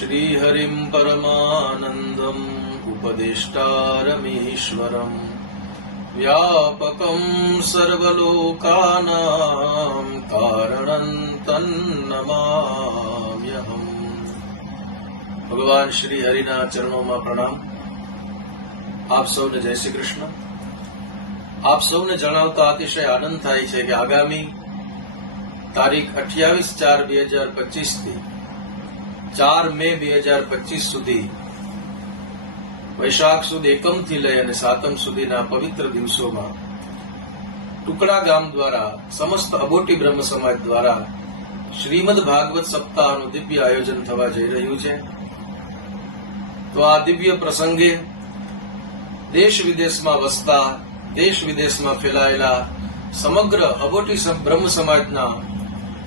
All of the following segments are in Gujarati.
श्रीहरिं परमानन्दम् उपदेष्टारमीश्वरम् व्यापकं सर्वलोकानां कारणं तन्नमाम्यहम्। भगवान श्री हरिना चरणों प्रणाम। આપ સૌને જય શ્રી કૃષ્ણ। આપ સૌને જણાવતા અતિશય આનંદ થાય છે કે આગામી તારીખ 28/4/2025 થી 4 મે 2025 સુધી વૈશાખ સુદ એકમથી લઈ અને સાતમ સુધીના પવિત્ર દિવસોમાં ટુકડા ગામ દ્વારા સમસ્ત અબોટી બ્રહ્મ સમાજ દ્વારા શ્રીમદ ભાગવત સપ્તાહનું દિવ્ય આયોજન થવા જઈ રહ્યું છે। તો આ દિવ્ય પ્રસંગે દેશ વિદેશમાં વસતા, દેશ વિદેશમાં ફેલાયેલા સમગ્ર અબોટી બ્રહ્મ સમાજના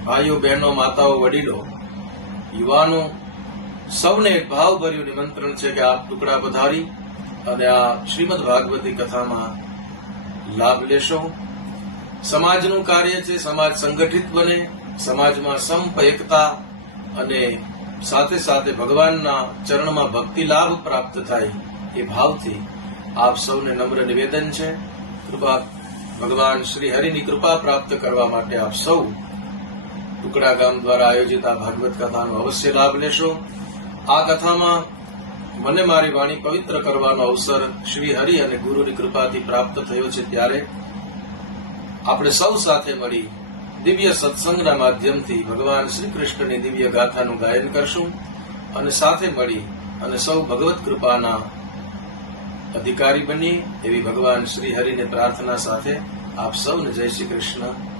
ભાઈઓ, બહેનો, માતાઓ, વડીલો, યુવાનો સૌને ભાવભર્યું નિમંત્રણ છે કે આપ ટુકડા પધારી અને આ શ્રીમદ ભાગવતી કથામાં લાભ લેશો। સમાજનું કાર્ય છે સમાજ સંગઠિત બને, સમાજમાં સંપ, એકતા અને સાથે સાથે ભગવાનના ચરણમાં ભક્તિ લાભ પ્રાપ્ત થાય એ ભાવથી આપ સૌને નમ્ર નિવેદન છે। કૃપા ભગવાન શ્રી હરિની કૃપા પ્રાપ્ત કરવા માટે આપ સૌ ટુકડા ગામ દ્વારા આયોજિત આ ભાગવત કથાનો અવશ્ય લાભ લેશો। આ કથામાં મને મારી વાણી પવિત્ર કરવાનો અવસર શ્રી હરિ અને ગુરુની કૃપાથી પ્રાપ્ત થયો છે, ત્યારે આપણે સૌ સાથે મળી દિવ્ય સત્સંગના માધ્યમથી ભગવાન શ્રી કૃષ્ણની દિવ્ય ગાથાનું ગાયન કરશું અને સાથે મળી અને સૌ ભગવત કૃપાના અધિકારી બની એવી ભગવાન શ્રી હરિને પ્રાર્થના સાથે આપ સૌને જય શ્રી કૃષ્ણ।